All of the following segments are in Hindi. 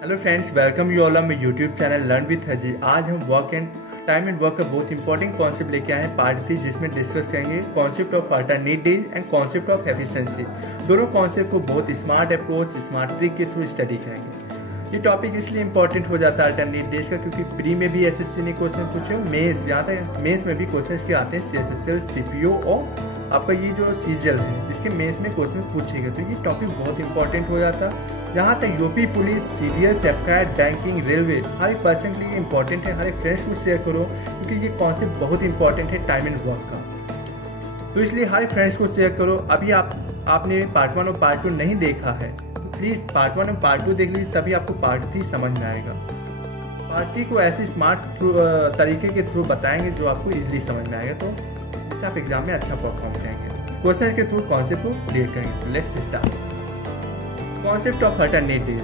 Hello friends, welcome you all on my YouTube channel learn with Ajay. आज हम work and time and work का बहुत इंपॉर्टेंट कॉन्सेप्ट लेके आए हैं पार्ट 3, जिसमें डिस्कस करेंगे concept of alternate days and concept of efficiency. दोनों कॉन्सेप्ट को बहुत स्मार्ट अप्रोच, स्मार्ट ट्रिक के थ्रू स्टडी करेंगे। ये टॉपिक इसलिए इंपॉर्टेंट हो जाता है अल्टरनेट डेज का, क्योंकि प्री में भी एसएससी ने क्वेश्चन पूछे, मेंस यहाँ तक मेंस में भी क्वेश्चन के आते हैं सीएचएसएल, सीपीओ और आपका ये जो सीजीएल है, इसके मेंस में क्वेश्चन पूछेगा। तो ये टॉपिक बहुत इंपॉर्टेंट हो जाता है। यहाँ तक UP police, CDS, सेपकाट, banking, railway, हर एक पर्सन के लिए इंपॉर्टेंट है। हर एक फ्रेंड्स को शेयर करो, क्योंकि ये कॉन्सेप्ट बहुत इंपॉर्टेंट है टाइम एंड वर्क का। तो इसलिए हर फ्रेंड्स को शेयर करो। अभी आपने पार्ट 1 और पार्ट 2 नहीं देखा है तो प्लीज़ पार्ट 1 और पार्ट 2 देख लीजिए, तभी आपको पार्ट 3 समझ में आएगा। पार्ट 3 को ऐसे स्मार्ट तरीके के थ्रू बताएंगे जो आपको इजीली समझ में आएगा, तो इससे आप एग्जाम में अच्छा परफॉर्म करेंगे। क्वेश्चन के थ्रू कॉन्सेप्ट को क्लियर करेंगे। Let's start. Concept of alternate days.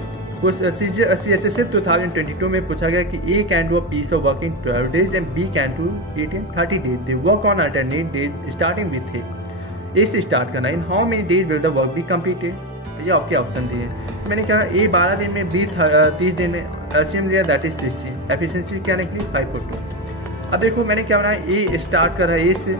CHSL 2022 में पूछा गया कि ए can do a piece of work in 12 days and B can do it in 30 days। They work on alternate days starting with ए से स्टार्ट करना। इन how many days will the work be completed. ये आपके ऑप्शन दिए। मैंने कहा ए 12 दिन में, बी 30 दिन में, एलसीएम लिया दैट इज 60। एफिशिएंसी क्या निकली 5.2। अब देखो मैंने क्या बनाया, ए स्टार्ट करा ए से,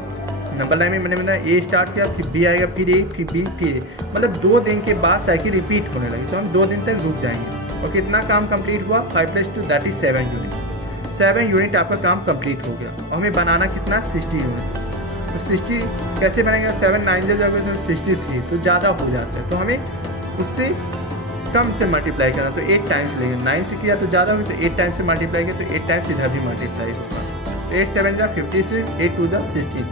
नंबर लाइन में मैंने बनाया ए स्टार्ट किया, फिर बी आएगा, फिर ए, फिर बी, फिर ए। मतलब 2 दिन के बाद साइकिल रिपीट होने लगी, तो हम 2 दिन तक रुक जाएंगे। और कितना काम कंप्लीट हुआ 5+2 दैट इज 7 यूनिट। 7 यूनिट आपका काम कंप्लीट हो गया। और हमें बनाना कितना 60 यूनिट। तो 60 कैसे बनेगा, 7 9 जगह तो 63, तो ज़्यादा हो जाता है, तो हमें उससे कम से मल्टीप्लाई करना। तो 8 टाइम्स लेंगे, 9 से किया तो ज़्यादा होगा, तो 8 टाइम्स से मल्टीप्लाई किया तो 8 टाइम्स इधर भी मल्टीप्लाई होगा। 8 7 जा 56, 8 2 जा 60।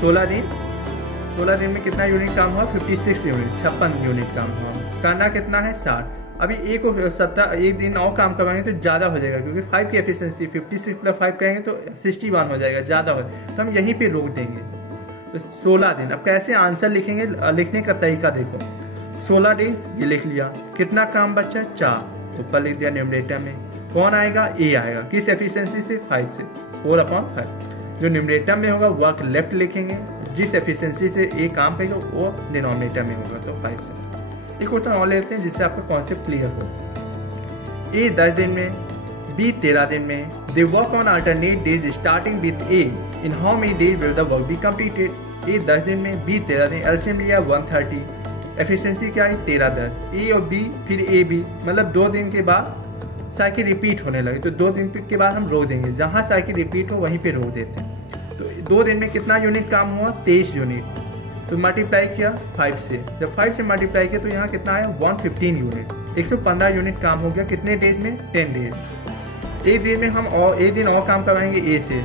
16 दिन में कितना यूनिट काम हुआ 56 यूनिट, 56 यूनिट काम हुआ। करना कितना है 60। अभी ए को 1 दिन और काम करवाएंगे तो ज़्यादा हो जाएगा, क्योंकि 5 की एफिशिएंसी 56 + 5 करेंगे तो 61 हो जाएगा, ज़्यादा हो, तो हम यहीं पे रोक देंगे। तो 16 दिन। अब कैसे आंसर लिखेंगे, लिखने का तरीका देखो। 16 डेज ये लिख लिया, कितना काम बचा 4, तो ऊपर लिख दिया न्यूमरेटर में। कौन आएगा, ए आएगा। किस एफिशिएंसी से 5 से, 4/5। जो न्यूमरेटर में होगा वर्क लेफ्ट लिखेंगे, जिस एफिशिएंसी से ए काम करेगा वो डिनोमिनेटर में होगा, तो 5 से। एक क्वेश्चन और लेते हैं जिससे आपका कॉन्सेप्ट क्लियर हो। ए 10 दिन में, बी 13 दिन में। They work on alternate days starting with A. In how many days will the work be completed. ए 10 दिन में, बी 13 दिन, एलसीएम लिया 130। एफिशिएंसी क्या है 13-10। ए और बी, फिर ए बी, मतलब 2 दिन के बाद साइकिल रिपीट होने लगे, तो 2 दिन के बाद हम रोक देंगे। जहाँ साइकिल रिपीट हो वहीं पे रोक देते हैं। तो 2 दिन में कितना यूनिट काम हुआ 23 यूनिट। तो मल्टीप्लाई किया 5 से, जब 5 से मल्टीप्लाई किया तो यहाँ कितना आया 115 यूनिट। 115 यूनिट काम हो गया कितने डेज में, 10 डेज। एक दिन में हम और एक दिन और काम करवाएंगे ए से,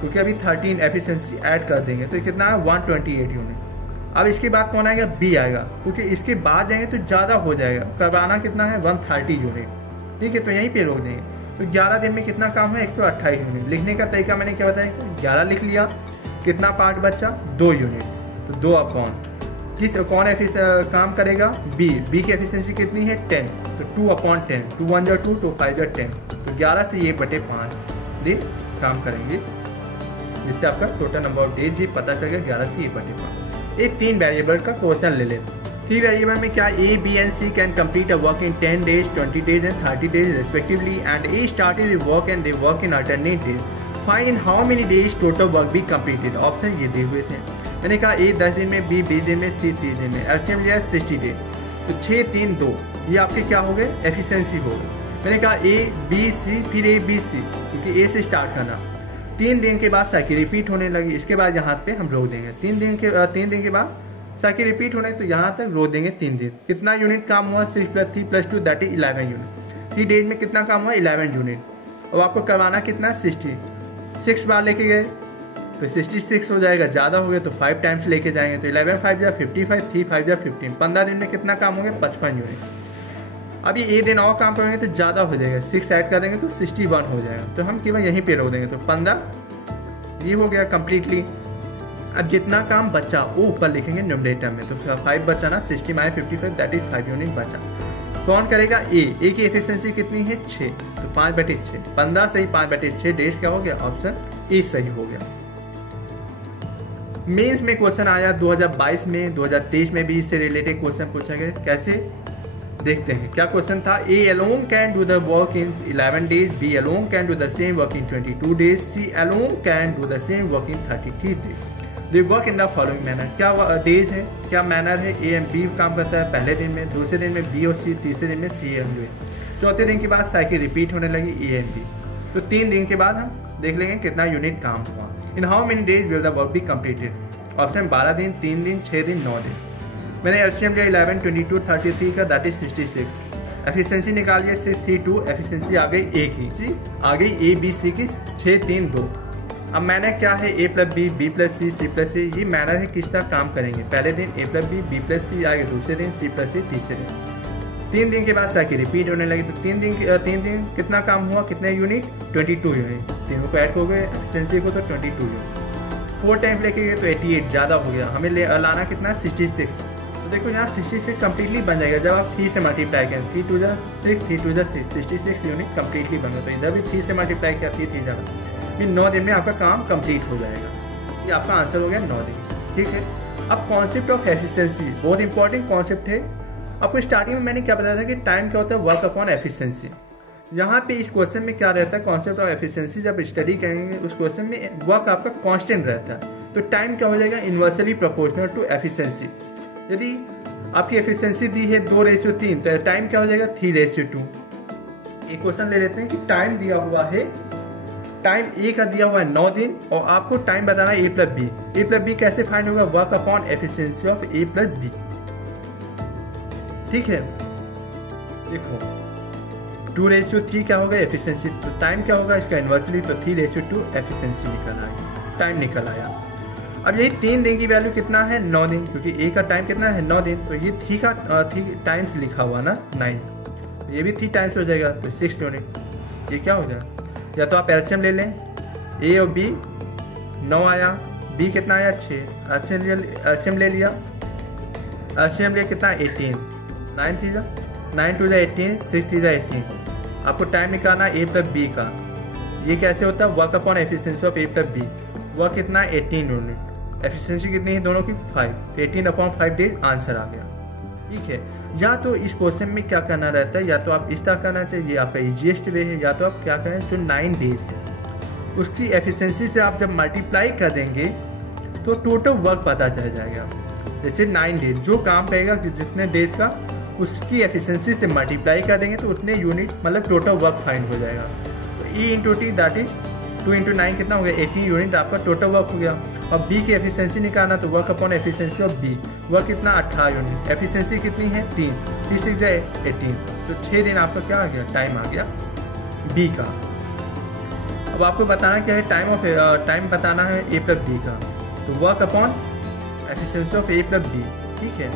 क्योंकि अभी 13 एफिशिएंसी ऐड कर देंगे, तो कितना है 128 यूनिट। अब इसके बाद कौन आएगा, बी आएगा, क्योंकि इसके बाद जाएंगे तो ज़्यादा हो जाएगा। करवाना कितना है 130 यूनिट, ठीक है, तो यहीं पे रोक देंगे। तो 11 दिन में कितना काम है 128 यूनिट। लिखने का तरीका मैंने क्या बताया, 11 लिख लिया, कितना पार्ट बचा 2 यूनिट, तो 2/, किस कौन काम करेगा, बी की एफिशिएंसी कितनी है 10, तो 2/10, 2 1 जा 2, 2 5 जा 10, तो 11 से ये बटे 5 दिन काम करेंगे, जिससे आपका टोटल नंबर ऑफ डेज भी पता चल गया 11 से ये बटे 5। एक 3 वेरिएबल का क्वेश्चन ले लेते। 3 वेरिएबल में क्या, A B and C can complete a work in 10 days, 20 days and 30 days respectively, and A started the work and they work in alternate days. Find in how many days total work be completed. Option ये दिए हुए थे। मैंने कहा ए 10 दिन में, बी 20 दिन में, सी 30 दिन में। एलसीएम लिया 60 डेज, तो 6 3 2 ये आपके क्या हो गए, एफिशिएंसी हो गए। मैंने कहा ए बी सी, फिर ए बी सी, क्योंकि ए से स्टार्ट करना। 3 दिन के बाद साइकिल रिपीट होने लगी, इसके बाद यहाँ पे हम रोक देंगे। 3 दिन के बाद साइकिल रिपीट होने, तो यहाँ तक रोक देंगे 3 दिन। कितना यूनिट काम हुआ 6 + 3 + 2 दैट इज 11 यूनिट। 3 डेज में कितना काम हुआ 11 यूनिट। और आपको करवाना कितना 60, 6 बार लेके गए तो 66 हो जाएगा, ज़्यादा हो गया तो 5 टाइम्स लेके जाएंगे, तो 11 5 जा 55, 3 5 जा 15। 15 दिन में कितना काम हो गया 55 यूनिट। अभी ए दिन और काम करेंगे तो ज़्यादा हो जाएगा, 6 ऐड कर देंगे तो 61 हो जाएगा, तो हम केवल यहीं पे रोक देंगे, तो 15 ये हो गया कम्प्लीटली। अब जितना काम बचा वो ऊपर लिखेंगे न्यूमरेटर में, तो 5 बचा ना, 60 - 55 दैट इज 5 यूनिट बचा। कौन करेगा, ए की एफिशिएंसी कितनी है 6, तो 5/6, 15 सही 5/6 डेज क्या हो गया, ऑप्शन ए सही हो गया। मेंस में क्वेश्चन आया 2022 में, 2023 में भी इससे रिलेटेड क्वेश्चन पूछा गया। कैसे, देखते हैं क्या क्वेश्चन था। A alone can do the work in 11 days, B alone can do the same work in 22 days, C alone can do the same work in 33 days. They work in the following manner. क्या डेज है, क्या मैनर है। ए एंड बी काम करता है पहले दिन में, दूसरे दिन में बी और सी, तीसरे दिन में सी एंड डी, चौथे दिन के बाद साइकिल रिपीट होने लगी ए एंड बी। तो 3 दिन के बाद हम देख लेंगे कितना यूनिट काम हुआ। इन how many days will the work be completed. Option 12 दिन, 3 दिन, 6 दिन, 9 दिन। मैंने एलसीएम लिया 11, 22, 33 का, दैट इज 66। एफिशिएंसी निकालिए 632, एफिशिएंसी आ गई एक ही जी, आ गई ए बी सी की 6, 3, 2। अब मैंने क्या है A plus B plus C plus सी, ये मैनर है किसका काम करेंगे। पहले दिन ए प्लस बी प्लस सी आएगा, दूसरे दिन सी प्लस सी, तीसरे दिन। 3 दिन के बाद साइकिल रिपीट होने लगी। तो 3 दिन कितना काम हुआ, कितने यूनिट, 22 यूनिट। तीनों को ऐड हो गए एफिशिएंसी को, तो 22 यूनिट। 4 टाइम लेके गए तो 88 ज़्यादा हो गया। हमें लाना कितना, 66। तो देखो यहाँ 66 कम्प्लीटली बन जाएगा जब आप 3 से मल्टीप्लाई करें। 3 2 जा 6, 3 2 जा 6, 66 यूनिट कम्प्लीटली बन गया। तो इधर भी 3 से मल्टीप्लाई किया, 3 जा, 9 दिन में आपका काम कंप्लीट हो जाएगा। ये आपका आंसर हो गया 9 दिन। ठीक है। अब कॉन्सेप्ट ऑफ एफिशिएंसी बहुत इंपॉर्टेंट कॉन्सेप्ट है। आपको स्टार्टिंग में मैंने क्या बताया था कि टाइम क्या होता है, वर्क अपॉन एफिशिएंसी। यहाँ पे इस क्वेश्चन में क्या रहता है, कॉन्सेप्ट ऑफ एफिशिएंसी जब स्टडी करेंगे उस क्वेश्चन में वर्क आपका कांस्टेंट रहता है। तो टाइम क्या हो जाएगा, इन्वर्सली प्रोपोर्शनल टू एफिशिएंसी। यदि आपकी एफिशिएंसी दी है 2:3 तो टाइम क्या हो जाएगा, 3:2। एक क्वेश्चन ले लेते हैं कि टाइम दिया हुआ है, टाइम ए का दिया हुआ है 9 दिन और आपको टाइम बताना है A plus B. A plus B कैसे फाइंड होगा, work upon efficiency of A plus B. ठीक है। देखो 2:3 क्या होगा, एफिशिएंसी। तो टाइम क्या होगा इसका इन्वर्सली, तो 3:2 एफिशिएंसी निकल आएगी, टाइम निकल आया। अब यही 3 दिन की वैल्यू कितना है, 9 दिन, क्योंकि ए का टाइम कितना है 9 दिन। तो ये 3 का 3 टाइम्स लिखा हुआ ना 9, ये भी 3 टाइम्स हो जाएगा, तो 6 यूनिट। ये क्या हो जाएगा, या तो आप एलसीएम ले लें, ए और बी 9 आया, बी कितना आया 6, एलसीएम ले लिया, एलसीएम ले कितना 18, 9 3 जा 9 2 जा 18, 6 3 जा 18। आपको टाइम निकालना ए प्लस बी का। ये कैसे होता है, work upon efficiency of A plus B. Work कितना 18 यूनिट, एफिशिएंसी कितनी है दोनों की 5, 18/5 डेज आंसर आ गया। ठीक है। या तो इस क्वेश्चन में क्या करना रहता है, या तो आप इस तरह करना चाहिए, ये आपका इजीएस्ट वे है, या तो आप क्या करें, जो 9 डेज है उसकी एफिशिएंसी से आप जब मल्टीप्लाई कर देंगे तो टोटल वर्क पता चल जाएगा। जैसे 9 डेज जो काम करेगा जितने डेज का, उसकी एफिशिएंसी से मल्टीप्लाई कर देंगे तो उतने यूनिट मतलब टोटल वर्क फाइंड हो जाएगा। तो E into T that is 2 × 9 कितना हो गया, 18 यूनिट आपका टोटल वर्क हो गया। और बी की एफिशिएंसी निकालना, तो work upon efficiency of B, work कितना 18 यूनिट, एफिशिएंसी कितनी है 3, 3 6 जाए 18, तो 6 दिन आपका क्या आ गया, टाइम आ गया बी का। अब आपको बताना क्या है, टाइम बताना है ए प्लस बी का। तो work upon efficiency of A plus B. ठीक है।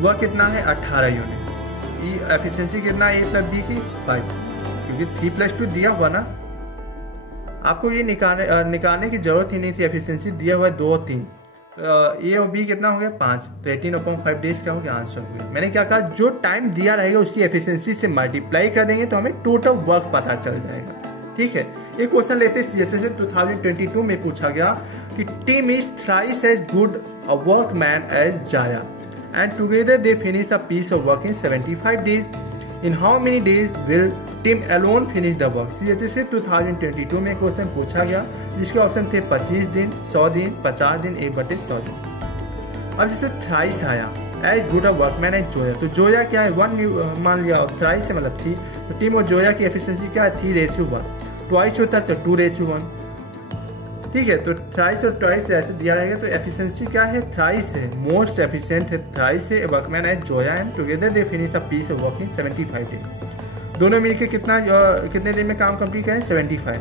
वर्क कितना है 18 यूनिट, एफिशिएंसी कितना है ए प्लस बी की 5, क्योंकि 3+2 दिया हुआ ना, आपको ये निकालने की जरूरत ही नहीं थी। एफिशिएंसी दिया हुआ है 2 और 3, ए और बी कितना हो गया 5, तो 18/5 डेज क्या हो गया, आंसर हो गया। मैंने क्या कहा, जो टाइम दिया रहेगा उसकी एफिशिएंसी से मल्टीप्लाई कर देंगे तो हमें टोटल वर्क पता चल जाएगा। ठीक है। एक क्वेश्चन लेते CHS से 2022 में पूछा गया कि team is thrice as good a workman as जाया and together they finish a piece of work in 75 days. In how many days will team alone finish the work. CHS से 2022 में क्वेश्चन पूछा गया जिसके ऑप्शन थे 25 दिन, 100 दिन, 50 दिन, 1/100 दिन। अब जैसे थ्राइस आया, एज गुड अ वर्कमैन एज जोया, तो जोया क्या है 1 मान लिया, थ्राइस से मतलब थी, तो टीम और जोया की एफिशिएंसी क्या है 3:1, ट्वाइस होता है तो 2:1। ठीक है। तो थ्राइस और ट्वाइस ऐसे दिया रहेगा, तो एफिशिएंसी क्या है, थ्राइस है, मोस्ट एफिशिएंट है थ्राइस है, वर्कमैन एज जोया and together they finish a piece of work in 75 days. दोनों मिलकर कितने दिन में काम कंप्लीट करें, 75।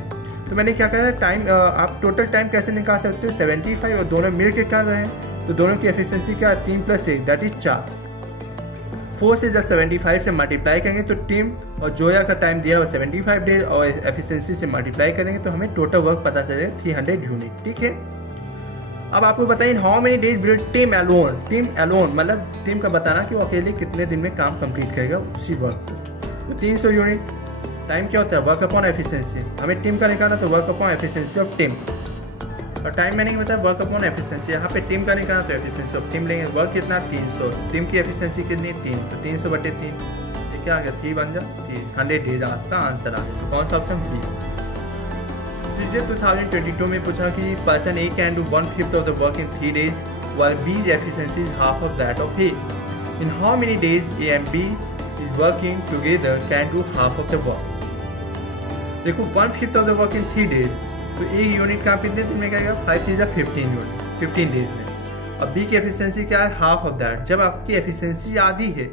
तो मैंने क्या कहा, टाइम आप टोटल टाइम कैसे निकाल सकते हो, 75 और दोनों मिलकर कर रहे हैं, तो दोनों की एफिशिएंसी क्या है 3 + 1 दैट इज 4। 4 से जब 75 से मल्टीप्लाई करेंगे तो टीम और जोया का टाइम दिया हुआ 75 डेज और एफिशिएंसी से मल्टीप्लाई करेंगे तो हमें टोटल वर्क पता चलेगा 300 यूनिट। ठीक है। अब आपको बताइए how many days will team alone मतलब टीम का बताना कि वो अकेले कितने दिन में काम कंप्लीट करेगा उसी वर्क को। तो 300 यूनिट। टाइम क्या होता है, वर्क अपॉन एफिशिएंसी। हमें टीम का निकालना, तो work upon efficiency of team. और टाइम मैंने बताया वर्क अपॉन एफिशिएंसी। यहाँ पे टीम का निकालना तो एफिशिएंसी ऑफ टीम लेंगे। वर्क कितना 300, टीम की एफिशिएंसी कितनी 3, तो 300/3 ये क्या आ गया 3 बन जा 100 डेज आपका आंसर आ गया। तो कौन सा ऑप्शन बी। सीजे 2022 में पूछा कि person A can do 1/5 of the work in 3 days while B's efficiency is half of that of A. In how many days A and B is working together can do half of the work? देखो 1/5 of the work in 3 days, तो एक यूनिट काम कितने दिन में करेगा 5 3 15 यूनिट 15 डेज में। अब बी की एफिशिएंसी क्या है हाफ ऑफ दैट। जब आपकी एफिशिएंसी आधी है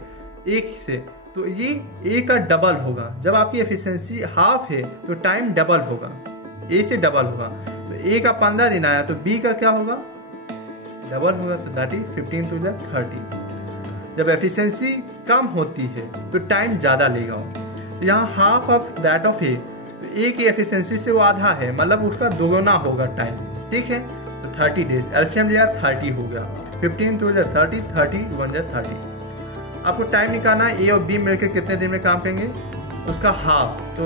एक से तो ये ए का डबल होगा। जब आपकी एफिशिएंसी हाफ है तो टाइम डबल होगा, ए से डबल होगा। तो ए का 15 दिन आया तो बी का क्या होगा डबल होगा, तो दैट इज 15 to the 30। जब एफिशिएंसी कम होती है तो टाइम ज़्यादा लेगा। तो यहाँ हाफ ऑफ दैट ऑफ ए, तो ए की एफिशिएंसी से वो आधा है, मतलब उसका दोगुना होगा टाइम, ठीक है। तो 30 डेज एलसीएम लिया 30 हो गया, 15 to the 30, 30 1 जा 30। आपको टाइम निकालना ए और बी मिलकर कितने दिन में काम करेंगे उसका हाफ। तो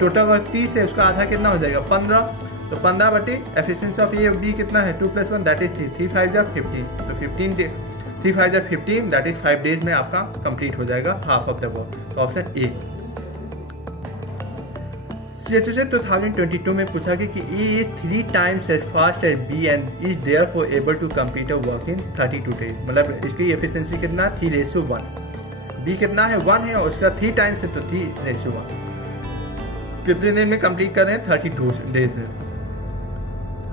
टोटल वर्क 30 है, उसका आधा कितना हो जाएगा 15, तो 15 एफिशिएंसी ऑफ ए और बी कितना है 2 + 1 दैट इज 3, 3 5 जा 15, तो 15 3 5 जा 15 दैट इज 5 डेज में आपका कंप्लीट हो जाएगा हाफ ऑफ द वर्क। तो ऑप्शन ए। CHSL 2022 में पूछा कि A is 3 times as fast as B and is therefore able to complete a work in 32 days। मतलब इसकी एफिशिएंसी कितना 3:1, B कितना है 1 है और उसका 3 टाइम्स है तो 3:1। कितने दिन में कंप्लीट कर रहे हैं 32 डेज में।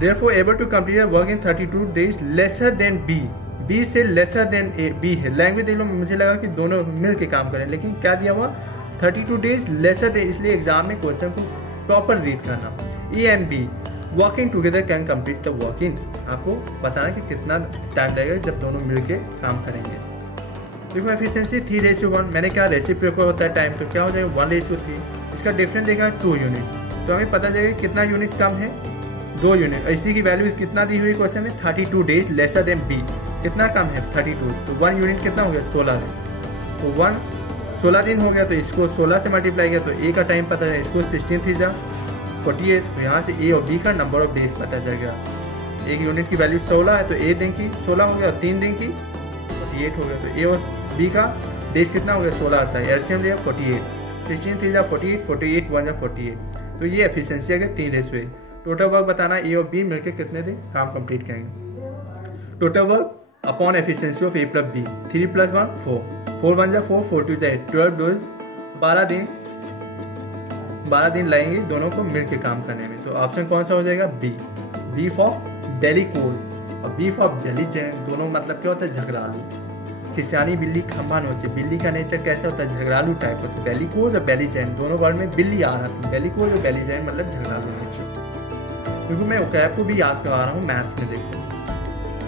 therefore able to complete a work in 32 days lesser than B, B से lesser than B है। लैंग्वेज देख लो, मुझे लगा कि दोनों मिल के काम करें, लेकिन क्या दिया हुआ 32 डेज लेसर डे, इसलिए एग्जाम में क्वेश्चन को प्रॉपर रीड करना। ए and be working together can complete the work इन, आपको बताना कि कितना टाइम लगेगा जब दोनों मिलके काम करेंगे। देखो एफिशिएंसी 3:1, मैंने कहा रेसिप्रोकल होता है टाइम, तो क्या हो जाएगा 1:3। इसका डिफरेंस देखा 2 यूनिट, तो हमें पता चलेगा कितना यूनिट कम है 2 यूनिट। इसी की वैल्यू कितना दी हुई क्वेश्चन में 32 डेज लेसर देन बी, कितना कम है 32, तो 1 यूनिट कितना हो गया 16 दिन, तो 16 दिन हो गया, तो इसको 16 से मल्टीप्लाई किया तो ए का टाइम पता है, इसको 16 थी जा 48, तो यहाँ से ए और बी का नंबर ऑफ डेज पता चल गया। एक यूनिट की वैल्यू 16 है तो ए दिन की 16 हो गया, 3 दिन की 48 हो गया, तो ए और बी का डेज कितना हो गया 16 आता है। एलसीएम लिया 48, 16 थी जा 48, 48 1 जा 48, तो ये एफिशिएंसी अगर 3:1। टोटल वर्क बताना ए और बी मिलकर कितने दिन काम कंप्लीट करेंगे। Total work upon efficiency of A plus B, 3 + 1 4, 4 1 जा 4, 4 2 जा 12 डेज, 12 दिन लगेंगे दोनों को मिलकर काम करने में। तो ऑप्शन कौन सा हो जाएगा बी, बी फॉर बेली कोल और बी फॉर बेली चैन। दोनों मतलब क्या होता है झगड़ालू, खिसियानी बिल्ली खम्बा नोचे। बिल्ली का नेचर कैसा होता है झगड़ालू टाइप का। तो बेली कोज और बेली चैन दोनों वर्ड में बिल्ली आ रहा है, तो बेली कोज और बेली चैन मतलब झगड़ालू नेचर। देखो मैं ओकैब को भी याद करवा रहा हूँ मैथ्स में। देखो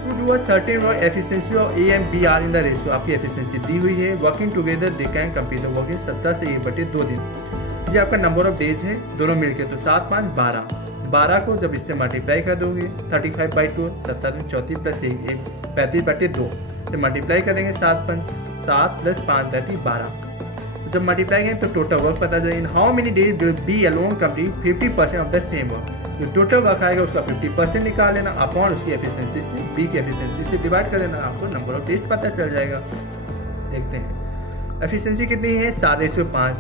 to do a certain work efficiency of A and B are in the ratio, आपकी एफिशिएंसी दी हुई है। Working together they can complete the work in 17 से 1/2 दिन। ये आपका नंबर ऑफ डेज है दोनों मिलके, तो 7 5 12, 12 को जब इससे मल्टीप्लाई कर दोगे 35/2, 17 दिन 34 + 1 35/2 से मल्टीप्लाई करेंगे 7 + 5 दैट इज 12। तो जब मल्टीप्लाई करेंगे तो टोटल वर्क पता चलेगा। इन how many days will be alone complete 50% of the same work. जो टोटल वर्क आएगा उसका 50% निकाल लेना अपॉन उसकी एफिशिएंसी से बी की एफिशिएंसी से डिवाइड कर देना, आपको नंबर ऑफ डेज पता चल जाएगा। देखते हैं एफिशिएंसी कितनी है 7:5।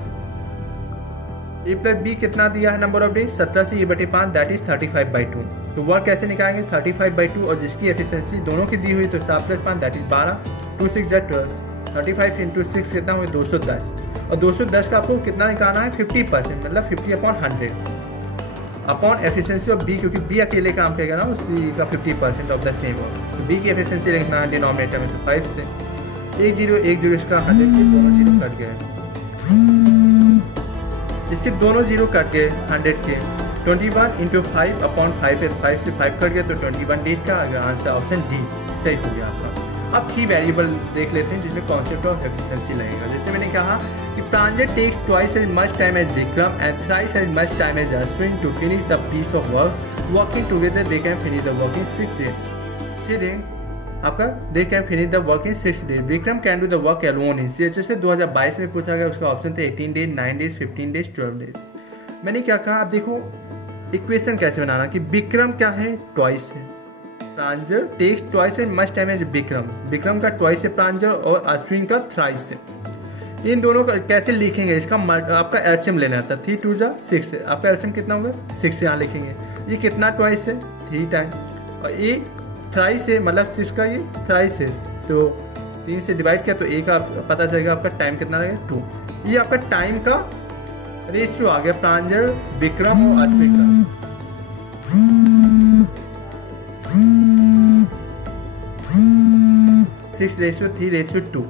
ए प्लस बी कितना दिया है नंबर ऑफ डेज 17 से 1/5 दैट इज 35/2। तो वर्क कैसे निकालेंगे 35/2 और जिसकी एफिशिएंसी दोनों की दी हुई तो 7 + 5 दैट इज 12, 2 6 जा 12, 35 × 6 कितना हुआ 210 और 210 का आपको कितना निकालना है 50%, मतलब 50/100 अपॉन एफिशिएंसी ऑफ बी, क्योंकि बी अकेले काम करेगा ना उसी का 50% ऑफ द सेम वर्क। तो बी की एफिशिएंसी लिखना है डिनोमिनेटर में, तो 5 से 1 0 1 0 इसका 100 के दोनों जीरो कट गए, इसके दोनों जीरो कट गए 100 के। 21 × 5 अपॉन 5 है, 5 से 5 कट गए तो 21 डेज का आंसर ऑप्शन डी सही हो गया आपका। अब 3 वेरिएबल देख लेते हैं जिसमें कॉन्सेप्ट ऑफ एफिशिएंसी लगेगा। जैसे मैंने कहा कि प्रांजल takes twice as much time as Vikram and thrice as much time as Ashwin to finish the piece of work. Working together they can finish the work in 6 days. आपका they can finish the work in 6 days. Vikram can do the work alone in CHSL 2022 में पूछा गया, उसका ऑप्शन थे 18 डेज, 9 डेज, 15 डेज, 12 डेज। मैंने क्या कहा, आप देखो इक्वेशन कैसे बनाना कि विक्रम क्या है, ट्वाइस है, प्रांजल टेक्स ट्वाइस है, मस्ट टाइम है विक्रम, विक्रम का ट्वाइस है प्रांजल और अश्विन का थ्राइस है। इन दोनों का कैसे लिखेंगे, इसका आपका एल्शियम लेना था, 3 2 जा 6 है, आपका एल्शियम कितना होगा 6 यहाँ लिखेंगे। ये कितना ट्वाइस है 3 टाइम, और ये थ्राइस है मतलब 6 का ये थ्राइस है, तो 3 से डिवाइड किया तो एक पता चलेगा आपका टाइम कितना लगेगा 2। ये आपका टाइम का रेशियो आ गया प्रांजल, विक्रम और अश्विन का। 6:3:2।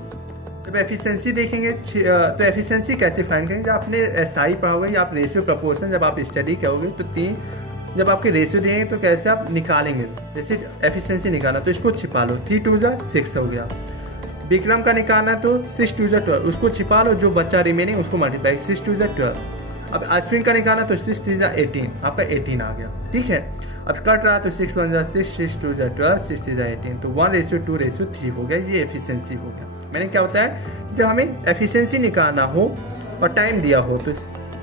जब एफिशिएंसी देखेंगे तो एफिशिएंसी कैसे फाइंड करेंगे, जब आपने एसआई पढ़ा होगा या आप रेशियो प्रपोर्शन जब आप स्टडी करोगे तो 3 जब आपके रेशियो देंगे तो कैसे आप निकालेंगे, जैसे एफिशिएंसी निकालना तो इसको छिपा लो, 3 2 जा 6 हो गया। विक्रम का निकालना तो 6 2 जा 12, उसको छिपा लो, जो बच्चा रिमेनिंग उसको मल्टीप्लाई 6 2 जा 12। अब अश्विन का निकालना तो 6 3 जा 18, आपका 18 आ गया, ठीक है। अब कट रहा तो 6 1 जा 6, 6 2 जा 12, 6 3 जा 18, तो 1:2:3 हो गया, ये एफिशिएंसी हो गया। मैंने क्या होता है जब हमें एफिशिएंसी निकालना हो और टाइम दिया हो तो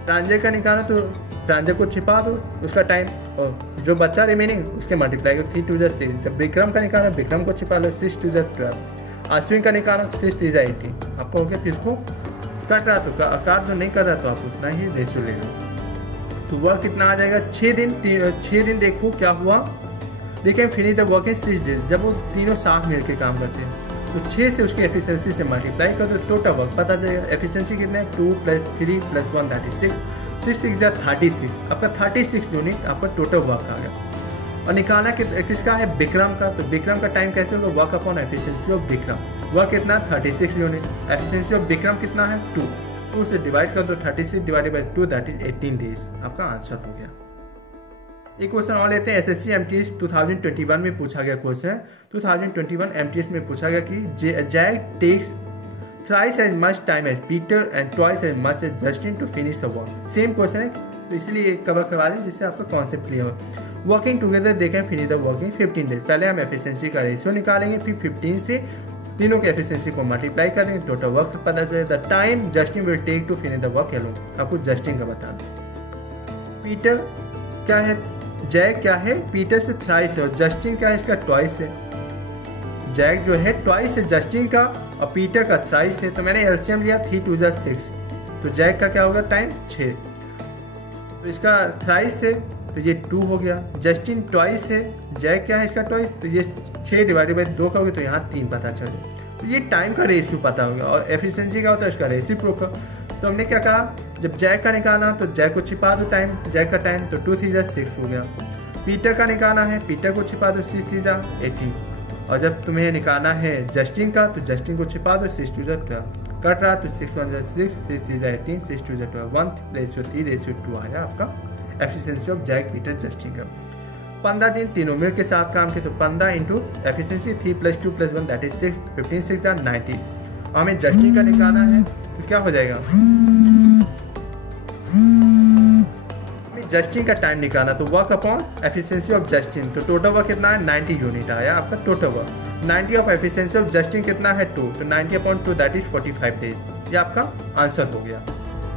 प्रांजल का निकालना तो प्रांजल को छिपा दो उसका टाइम, और जो बच्चा रिमेनिंग उसके मल्टीप्लाई करो 3 2 जा 6। जब विक्रम का निकालना विक्रम को छिपा लो 6 2 जा 12। अश्विन का निकालना 6 3 जा 18, आपको हो गया। फिर इसको कट रहा तो काट दो, नहीं कर रहा तो आप उतना ही रेशियो ले लो, तो वह कितना आ जाएगा 6 दिन। देखो क्या हुआ, देखिए finish the work in 6 days. जब वो तीनों साथ मिलकर काम करते हैं तो 6 से उसकी एफिशिएंसी से मल्टीप्लाई कर दो, टोटल वर्क पता चलेगा। एफिशिएंसी कितना है 2 + 3 + 1 36, 6 6 जा 36, आपका 36 यूनिट आपका टोटल वर्क आ गया। और निकालना किसका है, विक्रम का, तो विक्रम का टाइम कैसे होगा, work upon efficiency of Vikram. Work कितना 36 यूनिट, एफिशिएंसी ऑफ विक्रम कितना है 2 से डिवाइड कर दो, 36 / 2 दैट इज 18 डेज, आपका आंसर हो गया। एक क्वेश्चन और लेते हैं, एसएससी एमटीएस 2021 में पूछा गया क्वेश्चन। 2021 एमटीएस में पूछा गया कि Jack takes thrice as much time as Peter and twice as much as Justin to finish the work. Same question है तो इसलिए कवर करवा दें जिससे आपका कॉन्सेप्ट क्लियर हो। वर्किंग टुगेदर देखें फिनिश द वर्किंग 15 डेज। पहले हम एफिशिएंसी का रेशियो निकालेंगे, फिर 15 से तीनों की एफिशिएंसी को मल्टीप्लाई करेंगे, टोटल वर्क पता चले। The time Justin will take to finish the work alone, आपको जस्टिन का बता दें। पीटर क्या है, जैक क्या है, पीटर से थ्राइस है, और जस्टिन क्या है इसका ट्वाइस है। जैक जो है ट्वाइस है जस्टिन का, और पीटर का थ्राइस है, तो मैंने एलसीएम लिया 3 2 जा 6, तो जैक का क्या होगा टाइम 6, तो इसका थ्राइस है तो ये 2 हो गया। जस्टिन ट्वाइस है, जैक क्या है इसका ट्वाइस, तो ये 6 / 2 करोगे तो यहाँ 3 पता चले, तो ये टाइम का रेशियो पता हो गया। और एफिशिएंसी का होता है इसका रेसिप्रोकल, तो हमने क्या कहा जब जैक का निकालना तो जैक को छिपा दो टाइम, जैक का टाइम, तो 2 3 जा 6 हो गया। पीटर का निकालना है, पीटर को छिपा दो 6 3 जा 18, और जब तुम्हें निकालना है जस्टिन का तो जस्टिन को छिपा दो 6 2 जा 12। कट रहा तो 6 1 जा 6, 6 3 जा 18, 6 2 जा 12, 1:3:2 आया आपका efficiency of Jack Peter Justin का। 15 दिन तीनों मिल के साथ काम किए तो 15 इंटू एफिशिएंसी 3 + 2 + 1 दैट इज 6, 15 6 जा 90। हमें जस्टिन का निकालना है तो क्या हो जाएगा, जस्टिन का टाइम निकालना तो work upon efficiency of Justin, तो टोटल वर्क कितना है 90 यूनिट आया आपका total work. 90 of efficiency of Justin कितना है 2, तो 90/2 दैट इज 45 डेज, ये आपका आंसर हो गया।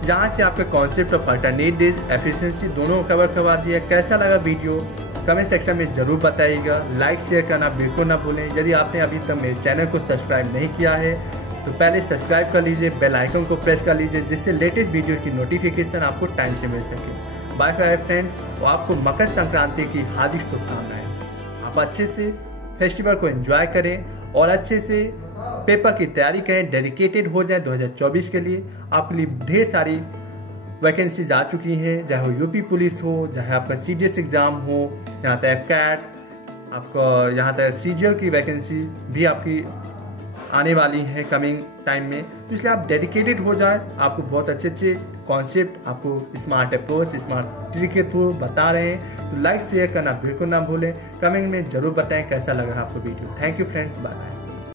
यहाँ से आपके concept of alternate days efficiency दोनों कवर करवा दिया। कैसा लगा वीडियो कमेंट सेक्शन में जरूर बताइएगा, लाइक शेयर करना बिल्कुल ना भूलें। यदि आपने अभी तक मेरे चैनल को सब्सक्राइब नहीं किया है तो पहले सब्सक्राइब कर लीजिए, बेल आइकन को प्रेस कर लीजिए जिससे लेटेस्ट वीडियो की नोटिफिकेशन आपको टाइम से मिल सके। बाय बाय फ्रेंड्स, और आपको मकर संक्रांति की हार्दिक शुभकामनाएं। आप अच्छे से फेस्टिवल को एंजॉय करें और अच्छे से पेपर की तैयारी करें, डेडिकेटेड हो जाएं 2024 के लिए। आपके लिए ढेर सारी वैकेंसीज आ चुकी हैं, चाहे वो यूपी पुलिस हो, चाहे आपका सीडीएस एग्जाम हो, यहाँ तक कैट, आपका यहाँ तक सीजीएल की वैकेंसी भी आपकी आने वाली है कमिंग टाइम में। तो इसलिए आप डेडिकेटेड हो जाएं, आपको बहुत अच्छे अच्छे कॉन्सेप्ट आपको स्मार्ट अप्रोच स्मार्ट ट्रिक के थ्रू बता रहे हैं। तो लाइक शेयर करना बिल्कुल ना भूलें, कमेंट में जरूर बताएं कैसा लगा आपको video. Thank you friends, bye bye.